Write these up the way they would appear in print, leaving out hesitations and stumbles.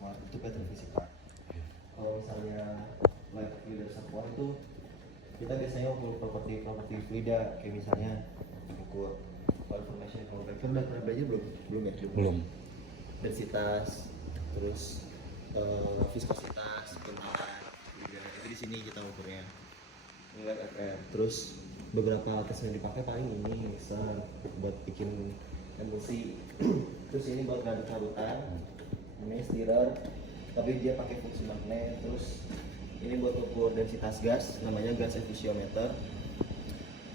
reservoir itu pattern fisika. Kalau misalnya light fluid reservoir itu kita biasanya ukur properti fluida, kayak misalnya ukur formation convection. Udah pernah belajar belum ya? Belum. Densitas, terus viskositas, kentalan fluida itu di sini kita ukurnya. Nilai FR. Terus beberapa tes yang dipakai paling ini mixer buat bikin emulsi. Terus ini buat ngaduk larutan, ini stirrer, tapi dia pakai fungsi magnet. Terus ini buat ukur densitas gas, namanya gas effisiometer.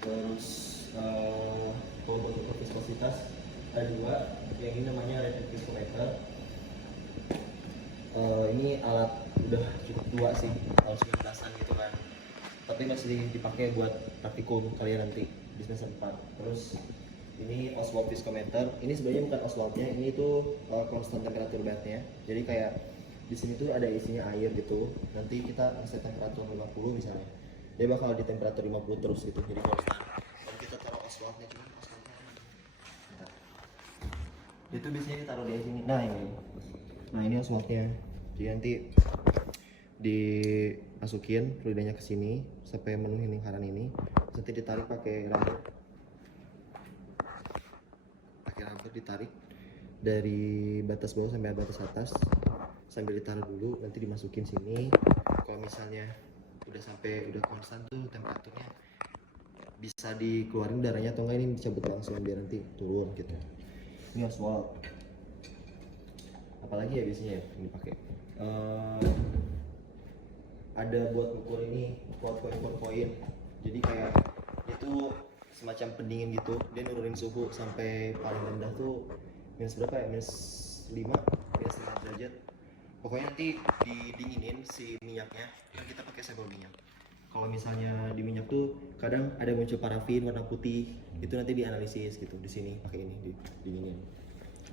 Terus kalau buat ukur viskositas ada dua, yang ini namanya rate viskometer. Ini alat udah cukup tua sih, tahun 19-an gitu kan, tapi masih dipakai buat praktikum kalian nanti di semester 4. Terus ini Oswald viskometer. Ini sebenarnya bukan Oswaldnya, ini itu constant temperature bednya. Jadi kayak di sini tuh ada isinya air gitu. Nanti kita ngeset temperatur 50 misalnya, dia bakal di temperatur 50 terus gitu, jadi konstan. Kalau kita taruh Oswaldnya, cuman Oswaldnya bentar. Itu biasanya ditaruh di sini. Nah ini Oswaldnya. Jadi nanti dimasukin fluidanya ke sini sampai menuhin lingkaran ini. Nanti ditarik pakai rubber. Ditarik dari batas bawah sampai batas atas sambil ditaruh dulu, nanti dimasukin sini. Kalau misalnya udah konstan tuh temperaturnya, bisa dikeluarin darahnya atau enggak ini dicabut langsung biar nanti turun gitu. Ini Oswald. Apalagi ya biasanya ya ini pakai ada buat ukur ini poin. Jadi kayak itu semacam pendingin gitu, dia nurunin suhu sampai paling rendah tuh minus berapa ya, minus 5 derajat. Pokoknya nanti didinginin si minyaknya, kan kita pakai sampel minyak. Kalau misalnya di minyak tuh kadang ada muncul parafin warna putih, itu nanti dianalisis gitu. Di sini pakai ini didinginin.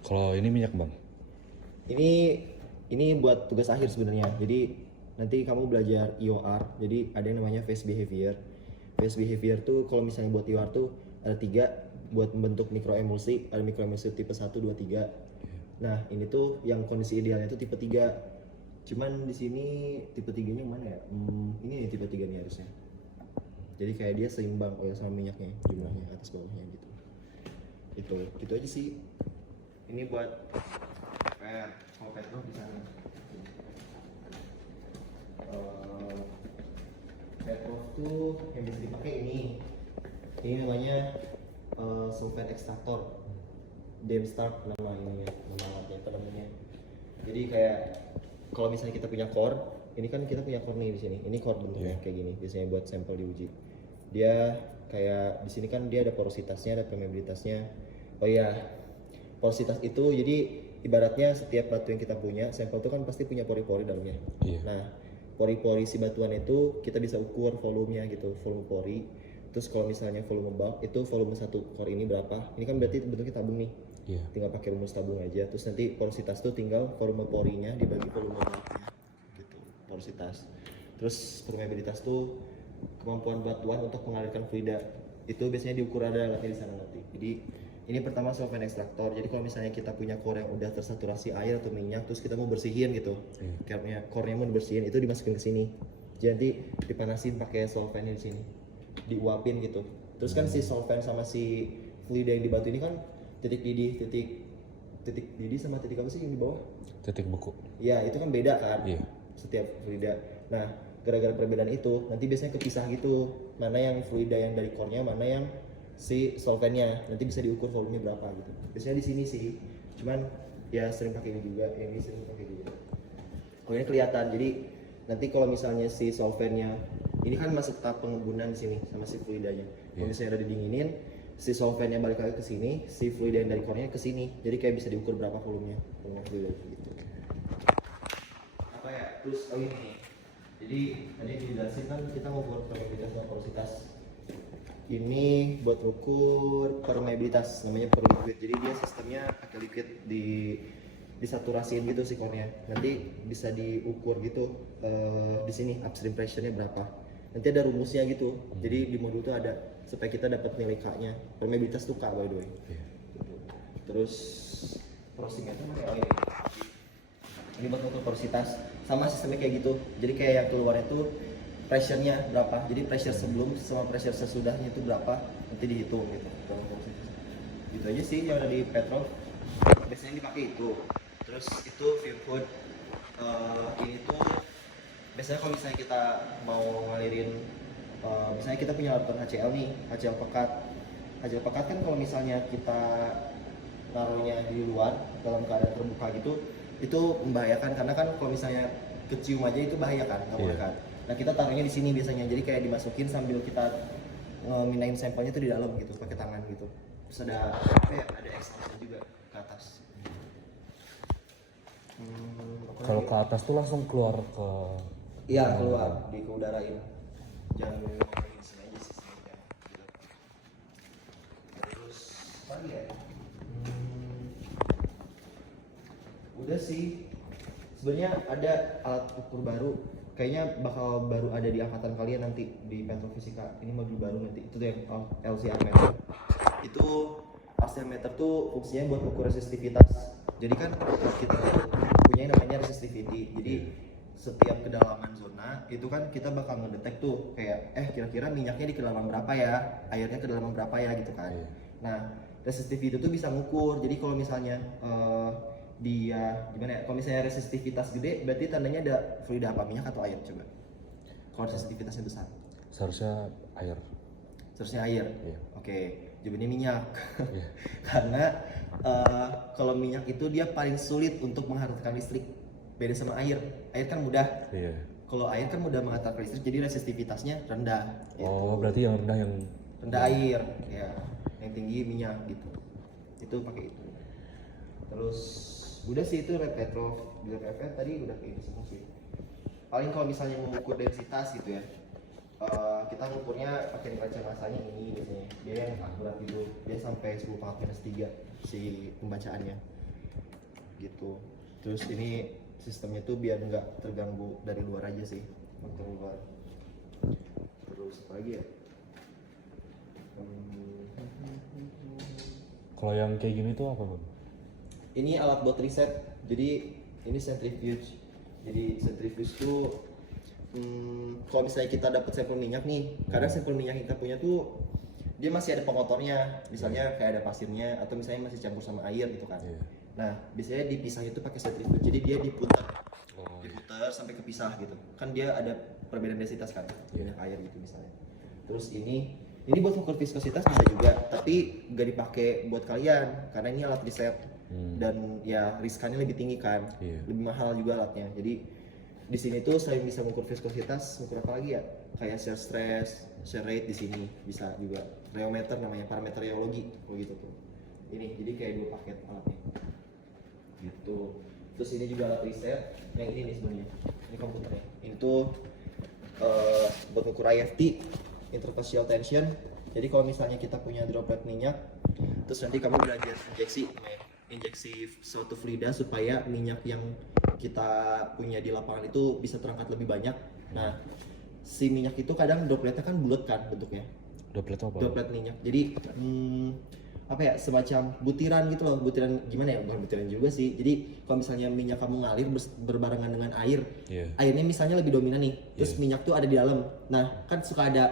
Kalau ini minyak bang? Ini buat tugas akhir sebenarnya. Jadi nanti kamu belajar IOR, jadi ada yang namanya phase behavior. Phase behavior tuh kalau misalnya buat IOR tuh ada 3 buat membentuk mikroemulsi, ada mikroemulsi tipe 1, 2, 3. Nah, ini tuh yang kondisi idealnya tuh tipe 3. Cuman di sini tipe 3-nya mana ya? Ini nih tipe 3 nih harusnya. Jadi kayak dia seimbang oil sama minyaknya, jumlahnya atas bawahnya gitu. Itu aja sih. Ini buat kalau Petro di sana. Petro tuh yang bisa dipakai ini namanya solvent extractor, Demstart nama ininya, nama alatnya apa namanya. Jadi kayak kalau misalnya kita punya core, ini kan kita punya core nih di sini. Ini core bentuknya kayak gini, biasanya buat sampel diuji. Dia kayak di sini kan dia ada porositasnya, ada permeabilitasnya. Oh iya, porositas itu jadi ibaratnya setiap batu yang kita punya, sampel itu kan pasti punya pori-pori dalamnya. Nah, pori-pori si batuan itu kita bisa ukur volumenya gitu, volume pori. Terus kalau misalnya volume bulk itu volume satu core ini berapa? Ini kan berarti bentuknya tabung nih. Tinggal pakai rumus tabung aja. Terus nanti porositas tuh tinggal volume porinya dibagi volume bulknya gitu, porositas. Terus permeabilitas tuh kemampuan batuan untuk mengalirkan fluida. Itu biasanya diukur ada alatnya di sana nanti. Jadi ini pertama solvent extractor. Jadi kalau misalnya kita punya core yang udah tersaturasi air atau minyak, terus kita mau bersihin gitu, core-nya mau dibersihin, itu dimasukin ke sini. Jadi nanti dipanasin pakai solventnya di sini, diuapin gitu. Terus kan si solvent sama si fluida yang di batu ini kan titik didih sama titik apa sih yang di bawah? Titik beku. Ya itu kan beda kan, setiap fluida. Nah gara-gara perbedaan itu nanti biasanya kepisah gitu, mana yang fluida yang dari core-nya, mana yang si solventnya, nanti bisa diukur volumenya berapa gitu. Biasanya di sini sih, cuman ya sering pakai ini juga, yang ini sering pakai juga. Kalau ini kelihatan, jadi nanti kalau misalnya si solventnya, ini kan masuk tahap pengembunan di sini sama si fluidanya. Kalau misalnya udah didinginin, si solventnya balik lagi ke sini, si fluida yang dari core-nya ke sini. Jadi kayak bisa diukur berapa volumenya, volume fluida gitu. Apa ya? Terus ini. Jadi tadi dijelasin kan kita mau buat permeabilitas sama porositas. Ini buat ukur permeabilitas, namanya per liquid. Jadi dia sistemnya pakai liquid disaturasiin gitu si core-nya. Nanti bisa diukur gitu di sini upstream pressure-nya berapa. Nanti ada rumusnya gitu. Jadi di modul itu ada supaya kita dapat nilai K-nya. Permeabilitas tuh K by the way. Terus crossing-nya tuh pakai ini. Ini buat ngukur porositas. Sama sistemnya kayak gitu. Jadi kayak yang keluarnya tuh pressure-nya berapa. Jadi pressure sebelum sama pressure sesudahnya itu berapa nanti dihitung gitu. Dalam porositas. Gitu aja sih yang ada di petrol. Biasanya dipakai itu. Terus itu fume hood. Ini tuh biasanya kalau misalnya kita mau ngalirin misalnya kita punya alat HCl nih, HCl pekat. HCl pekat kan kalau misalnya kita naruhnya di luar dalam keadaan terbuka gitu, itu membahayakan karena kan kalau misalnya kecium aja itu bahaya kan, nggak boleh kan. Nah kita taruhnya di sini biasanya, jadi kayak dimasukin sambil kita minain sampelnya tuh di dalam gitu, pakai tangan gitu. Terus ada apa ya? Ada exhaust juga ke atas. Kalau ke atas tuh langsung keluar ke. Iya keluar, keudarain. Jangan ngomongin di sini aja sih sebenarnya. Gitu. Terus apa lagi ya? Udah sih. Sebenarnya ada alat ukur baru. Kayaknya bakal baru ada di angkatan kalian nanti di Petrofisika. Ini modul baru nanti. Itu tuh yang LCR meter. Itu LCR meter tuh fungsinya buat ukur resistivitas. Jadi kan kita punya yang namanya resistivity. Jadi setiap kedalaman zona itu kan kita bakal ngedetek tuh kayak kira-kira minyaknya di kedalaman berapa ya, airnya kedalaman berapa ya gitu kan. Nah resistivity itu tuh bisa ngukur. Jadi kalau misalnya dia gimana ya, kalau misalnya resistivitas gede berarti tandanya ada fluida apa, minyak atau air coba. Kalau resistivitasnya besar Seharusnya air. air. Oke, jawabannya minyak. Karena kalau minyak itu dia paling sulit untuk menghantarkan listrik. Beda sama air kan mudah. Kalau air kan mudah menghantarkan listrik, jadi resistivitasnya rendah gitu. Oh berarti yang rendah air ya, yang tinggi minyak gitu. Itu pakai itu. Terus udah sih itu lab petrol. Di lab FF tadi udah kayak gitu semua sih. Paling kalau misalnya mengukur densitas gitu ya, kita mengukurnya pakai neraca masanya ini biasanya. Dia yang akurat gitu, dia sampai 10 pangkat minus 3 si pembacaannya gitu. Terus ini sistemnya tuh biar nggak terganggu dari luar aja sih, faktor luar. Terus apa lagi ya? Kalau yang kayak gini tuh apa, Bang? Ini alat buat riset. Jadi ini centrifuge. Jadi centrifuge tuh kalau misalnya kita dapat sampel minyak nih, kadang sampel minyak yang kita punya tuh dia masih ada pengotornya, misalnya kayak ada pasirnya atau misalnya masih campur sama air gitu kan. Nah biasanya dipisah itu pakai centrifuge. Jadi dia diputar sampai kepisah gitu. Kan dia ada perbedaan densitas kan, minyak air gitu misalnya. Terus ini buat ukur viskositas bisa juga, tapi nggak dipakai buat kalian karena ini alat riset. Dan ya riskannya lebih tinggi kan, lebih mahal juga alatnya. Jadi di sini tuh selain bisa mengukur viskositas, mengukur apa lagi ya? Kayak shear stress, shear rate di sini bisa juga. Rheometer namanya, parameter rheologi, begitu tuh. Ini jadi kayak 2 paket alatnya. Gitu. Terus ini juga alat riset, yang ini nih sebenarnya. Ini komputernya. Ini tuh buat mengukur IFT, interfacial tension. Jadi kalau misalnya kita punya droplet minyak, terus nanti kamu belajar injeksi suatu fluida supaya minyak yang kita punya di lapangan itu bisa terangkat lebih banyak. Nah, si minyak itu kadang dropletnya kan bulat kan bentuknya. Droplet apa? Droplet minyak. Jadi apa ya, semacam butiran gitu loh. Butiran gimana ya? Bukan butiran juga sih. Jadi kalau misalnya minyak kamu ngalir berbarengan dengan air, airnya misalnya lebih dominan nih. Terus minyak tuh ada di dalam. Nah, kan suka ada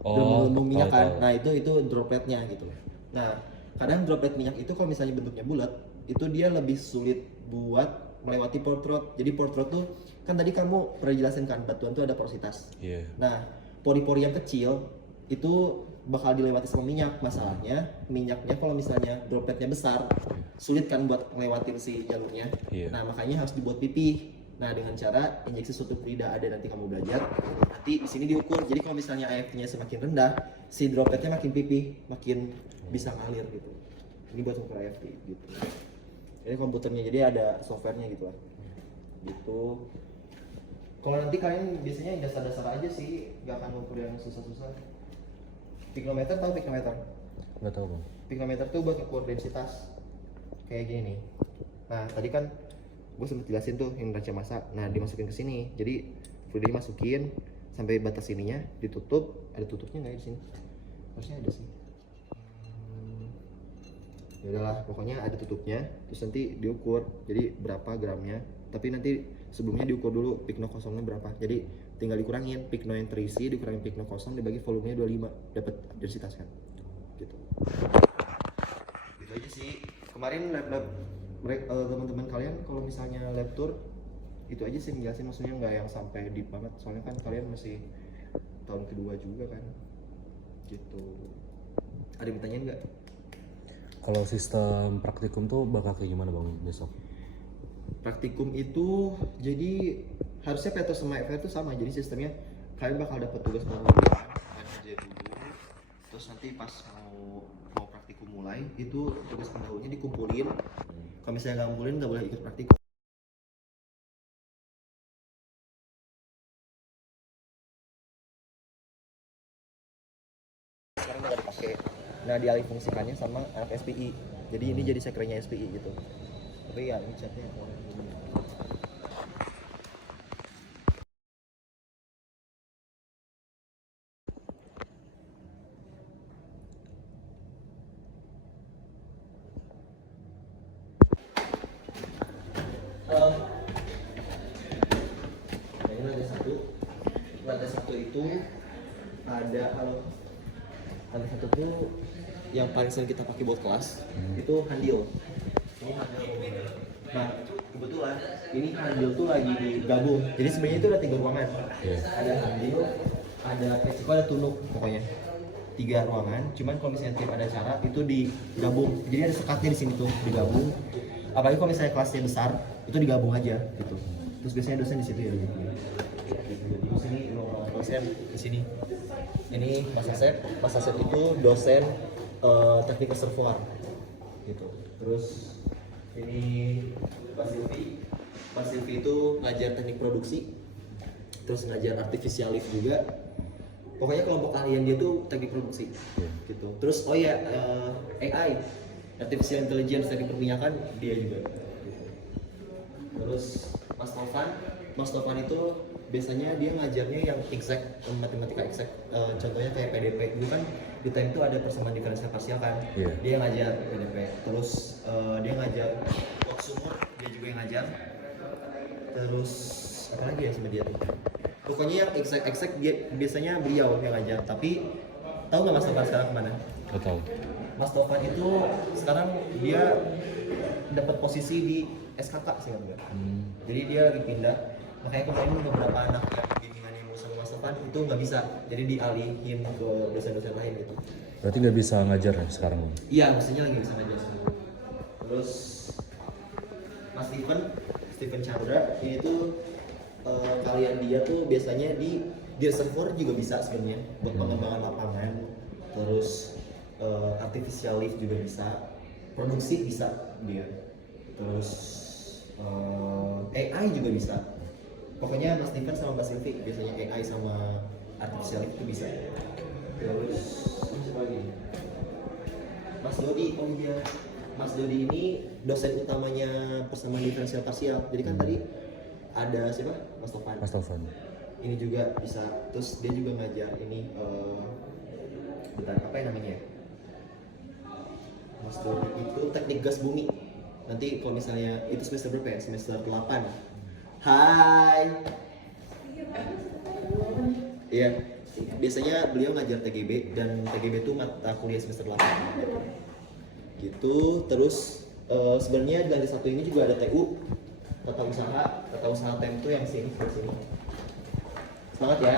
gelembung minyak kan. Nah, itu dropletnya gitu. Nah, kadang droplet minyak itu kalau misalnya bentuknya bulat, itu dia lebih sulit buat melewati pore throat. Jadi pore throat tuh kan tadi kamu pernah jelasin kan, batuan tuh ada porositas. Nah, pori-pori yang kecil itu bakal dilewati sama minyak. Masalahnya minyaknya kalau misalnya dropletnya besar, sulit kan buat ngelewatin si jalurnya. Nah, makanya harus dibuat pipih. Nah, dengan cara injeksi suatu fluida ada nanti kamu belajar. Nanti di sini diukur. Jadi kalau misalnya AF-nya semakin rendah, si dropletnya makin pipih, makin bisa ngalir gitu. Ini buat ukur AFT gitu. Ini komputernya, jadi ada softwarenya gitu lah. Gitu. Kalau nanti kalian biasanya dasar-dasar aja sih, nggak akan ngukur yang susah-susah. Piknometer, tahu piknometer? Nggak tahu, Bang. Piknometer tuh buat ukur densitas. Kayak gini nih. Nah, tadi kan gue sempet jelasin tuh yang neraca massa. Nah, dimasukin ke sini. Jadi fluida dimasukin sampai batas ininya, ditutup. Ada tutupnya nggak ya di sini? Harusnya ada sih. Ya udahlah, pokoknya ada tutupnya. Terus nanti diukur. Jadi berapa gramnya tapi nanti sebelumnya diukur dulu pikno kosongnya berapa. Jadi tinggal dikurangin pikno yang terisi dikurangin pikno kosong dibagi volumenya 25 dapat densitas kan. Gitu. Gitu aja sih. Kemarin lab teman-teman kalian kalau misalnya lab tour itu aja sih menjelasin, maksudnya nggak yang sampai deep banget soalnya kan kalian masih tahun kedua juga kan. Gitu. Ada yang bertanya nggak? Kalau sistem praktikum tuh bakal kayak gimana bang besok? Praktikum itu jadi harusnya Petrus sama FR itu sama, jadi sistemnya kalian bakal dapat tugas pendahuluan, kalian kerja dulu, terus nanti pas mau praktikum mulai itu tugas pendahulunya dikumpulin. Kalau misalnya nggak ngumpulin nggak boleh ikut praktikum. Sekarang nggak dipakai. Nah dialih fungsikannya sama anak SPI, jadi ini jadi sekretnya SPI gitu. Tapi ya ini chatnya ini lantai satu itu ada lantai satu tuh yang paling sering kita pakai buat kelas itu handil. Ini handil. Nah kebetulan ini handil tuh lagi digabung, jadi sebenarnya itu ada 3 ruangan. Ada handil, ada resiko, ada tunuk, pokoknya 3 ruangan. Cuman kalau misalnya tiap ada acara itu digabung, jadi ada sekatnya di sini tuh digabung. Apalagi kalau misalnya kelasnya besar itu digabung aja gitu. Terus biasanya dosen di situ ya gitu. Di sini ruangan dosen di sini. Ini Mas Asep itu dosen teknik reservoir gitu. Terus ini Mas Silvi itu ngajar teknik produksi, terus ngajar artificial lift juga. Pokoknya kelompok kalian dia tuh teknik produksi gitu. Terus oh ya AI, artificial intelligence, teknik perminyakan dia juga gitu. Terus Mas Tovan itu biasanya dia ngajarnya yang exact, matematika exact, contohnya kayak PDP. Dulu kan di time itu ada persamaan diferensial parsial kan, dia ngajar PDP. Terus dia ngajar log sumur, dia juga yang ngajar. Terus apa lagi ya sama dia tuh? Pokoknya yang exact dia biasanya beliau yang ngajar. Tapi tahu nggak Mas Tovan sekarang kemana? Gak tahu. Mas Tovan itu sekarang dia dapat posisi di SKK sih enggak. Jadi dia lagi pindah. Makanya kemarin beberapa anak yang bimbingannya mau sama Mas Tovan itu nggak bisa, jadi dialihin ke dosen-dosen lain gitu. Berarti nggak bisa ngajar ya sekarang bang? Iya, mestinya lagi bisa ngajar semua. Terus Mas Steven Chandra ini tuh kalian dia tuh biasanya di reservoir juga bisa sebenarnya buat pengembangan lapangan. Terus artificial lift juga bisa, produksi bisa dia. Terus AI juga bisa. Pokoknya Mas Steven sama Mbak Silvi biasanya AI sama artificial lift itu bisa. Terus siapa lagi? Mas Dodi, oh iya, Mas Dodi ini dosen utamanya persamaan diferensial parsial. Jadi kan tadi ada siapa? Mas Tovan. Ini juga bisa. Terus dia juga ngajar ini bentar, apa yang namanya? Mas Dodi itu teknik gas bumi. Nanti kalau misalnya itu semester berapa ya? Semester 8. Hai. Iya. Biasanya beliau ngajar TGB dan TGB itu mata kuliah semester 8. Gitu. Terus sebenarnya di lantai satu ini juga ada TU, tata usaha TEM itu yang sini. Semangat ya.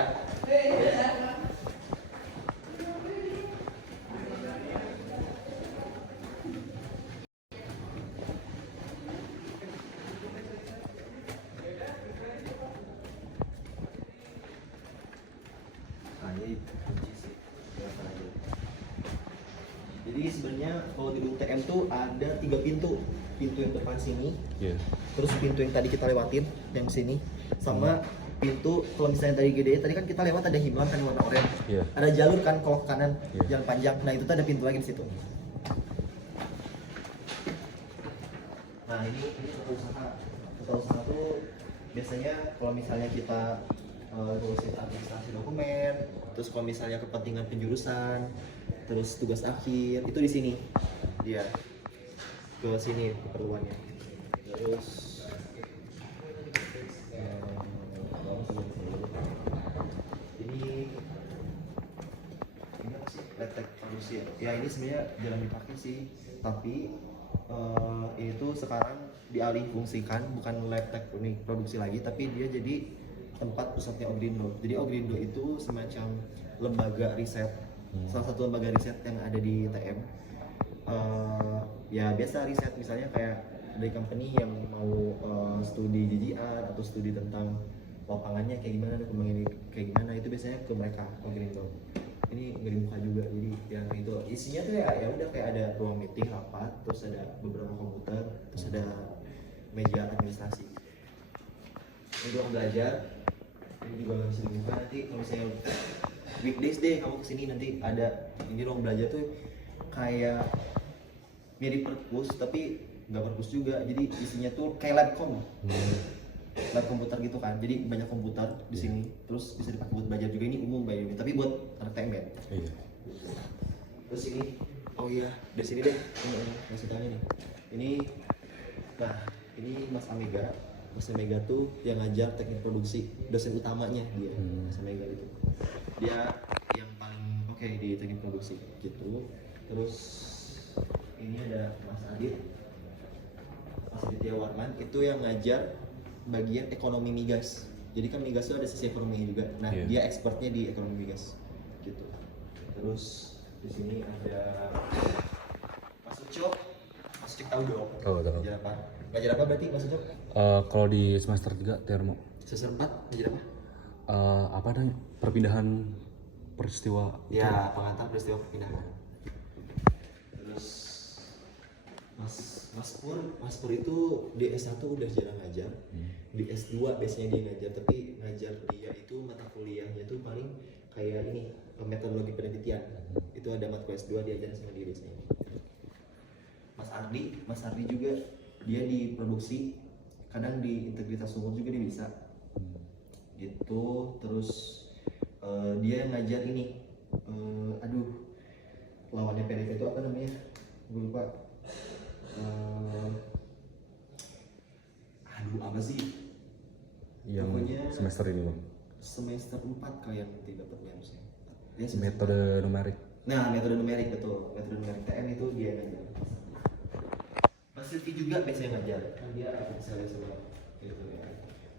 Jadi sebenarnya kalau di gedung TM tuh ada 3 pintu yang depan sini, terus pintu yang tadi kita lewatin yang sini, sama pintu kalau misalnya dari GDE tadi kan kita lewat ada himlang kan warna oranye, ada jalur kan kalau ke kanan jalan panjang, nah itu tuh ada pintu lagi di situ. Nah ini tata usaha tuh biasanya kalau misalnya kita ngurusin administrasi dokumen, terus kalau misalnya kepentingan penjurusan, terus tugas akhir itu di sini dia ke sini keperluannya. Terus produksi ya ini sebenarnya jarang dipakai sih, tapi ini tuh sekarang dialih fungsikan bukan lab teknik produksi lagi, tapi dia jadi tempat pusatnya Ogrindo. Jadi Ogrindo itu semacam lembaga riset, salah satu lembaga riset yang ada di TM. Ya biasa riset misalnya kayak dari company yang mau studi GGR atau studi tentang lapangannya kayak gimana, kembang ini kayak gimana, itu biasanya ke mereka Ogrindo. Ini nggak dibuka juga, jadi yang itu isinya tuh ya udah kayak ada ruang meeting rapat, terus ada beberapa komputer, terus ada meja administrasi, ini ruang belajar. Ini juga nggak bisa dibuka, nanti kalau misalnya weekdays deh kamu kesini nanti ada ini ruang belajar tuh kayak mirip perpus tapi nggak perpus juga, jadi isinya tuh kayak labcom, lab komputer gitu kan, jadi banyak komputer di sini, terus bisa dipakai buat belajar juga. Ini umum by the way, tapi buat anak TM ya. Iya. Terus ini, oh iya, dari sini deh, ini masih tanya nih. Ini, nah ini Mas Amega. Mas Amega tuh yang ngajar teknik produksi, dosen utamanya dia, Mas Amega itu. Dia yang paling oke di teknik produksi gitu. Terus ini ada Mas Aditya Warman, itu yang ngajar bagian ekonomi migas. Jadi kan migas itu ada sisi ekonominya juga. Nah, dia expertnya di ekonomi migas gitu. Terus di sini ada Mas Ucok. Mas Ucok tahu dong? Tahu. Ngajar apa? Ngajar apa berarti Mas Ucok? Kalau di semester 3 termo. Semester 4 ngajar apa? Apa namanya? Perpindahan peristiwa. Ya, pengantar peristiwa perpindahan. Terus Mas Pur itu di S1 udah jarang ngajar. Di S2 biasanya dia ngajar, tapi ngajar dia itu mata kuliahnya tuh paling kayak ini metodologi penelitian. Itu ada matkul S2 diajarin sama dia biasanya. Mas Ardi juga dia di produksi, kadang di integritas sumur juga dia bisa. Gitu. Terus dia ngajar ini lawannya PDP itu apa namanya? Gue lupa. Apa sih? Yang pokoknya semester ini bang. Semester 4 kalian nanti dapatnya harusnya. Ya, Metode numerik. Nah, metode numerik betul. Metode numerik TM itu dia ngajar. Mas Silvi juga biasanya ngajar. Kan dia bisa semua gitu ya.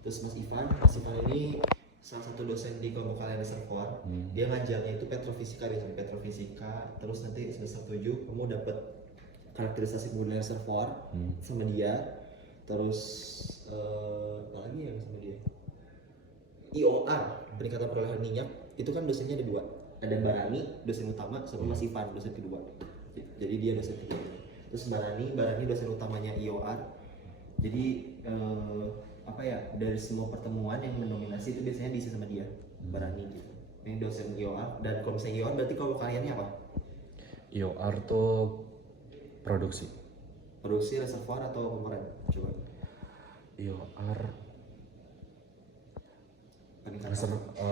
Terus Mas Ivan ini salah satu dosen di kelompok kalian reservoir. Dia ngajarnya itu petrofisika biasanya, petrofisika. Terus nanti semester 7 kamu dapat karakterisasi kemudian reservoir sama dia. Terus apa lagi yang sama dia? IOR, peningkatan perolehan minyak. Itu kan dosennya ada 2. Ada Barani, dosen utama, sama Mas Ivan, dosen kedua. Jadi dia dosen kedua. Terus Barani dosen utamanya IOR. Jadi dari semua pertemuan yang mendominasi itu biasanya diisi sama dia, Barani gitu. Ini dosen IOR. Dan kalau misalnya IOR berarti kalau kaliannya apa? IOR tuh produksi reservoir atau pemeran? Coba. IOR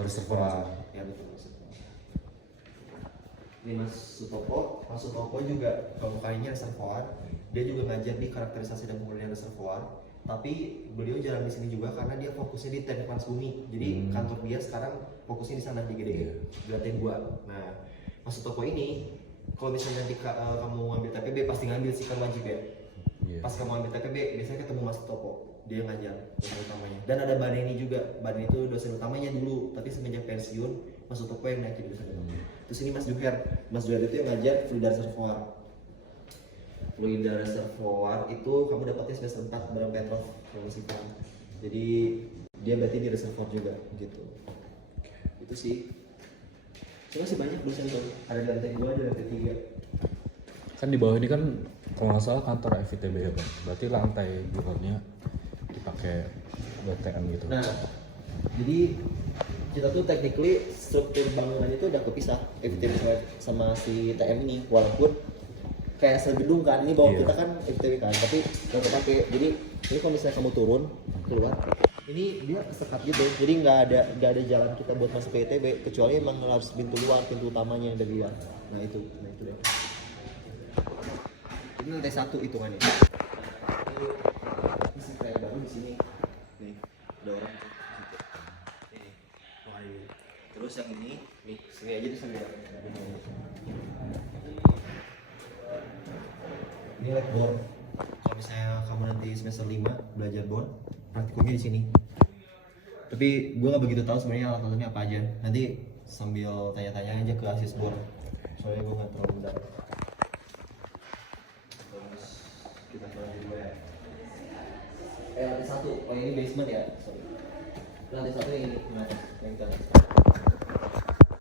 reservoir. Ya betul, reservoir. Ini Mas Sutopo juga kalau kayaknya reservoir, dia juga ngajar di karakterisasi dan pemurnian reservoir. Tapi beliau jarang di sini juga karena dia fokusnya di teknik panas bumi. Jadi kantor dia sekarang fokusnya di sana di GDE, di lantai 2. Nah, Mas Sutopo ini kalau misalnya nanti kamu ngambil TPB pasti ngambil sih, kan wajib ya. Pas kamu ambil TPB biasanya ketemu Mas Sutopo, dia ngajar dosen utamanya. Dan ada Mbak Deni juga, Mbak Deni itu dosen utamanya dulu, tapi semenjak pensiun Mas Sutopo yang naikin dosen utamanya. Terus ini Mas Juher itu yang ngajar fluida reservoir itu kamu dapatnya semester 4 bareng Petrov kalau masih paham. Jadi dia berarti di reservoir juga gitu. Itu sih. Soalnya sih banyak dosen tuh, ada di lantai 2, ada di lantai 3. Kan di bawah ini kan kalau nggak salah kantor FITB ya bang. Berarti lantai 2-nya dipakai buat TM gitu. Nah, jadi kita tuh technically struktur bangunan itu udah kepisah FITB sama si TM ini, walaupun kayak segedung kan, ini bawah kita kan FITB kan, tapi nggak kepake. Jadi ini kalau misalnya kamu turun keluar, ini dia kesekat gitu, jadi nggak ada jalan kita buat masuk ke ITB kecuali emang harus pintu utamanya yang dari luar. Nah itu deh. Ini lantai 1 hitungannya. Ini sih kayak baru di sini. Nih, ada orang tuh. Ini, ini. Terus yang ini, nih, sini aja di sini. Ini lab bor. Kalau misalnya kamu nanti semester 5 belajar bor, praktikumnya di sini. Tapi gue nggak begitu tahu sebenarnya alat-alatnya apa aja. Nanti sambil tanya-tanya aja ke asis bor. Soalnya gue nggak terlalu dalam. Terus kita lanjut dulu ya. Lantai 1. Oh ini basement ya. Sorry. Lantai 1 yang ini. Yang kita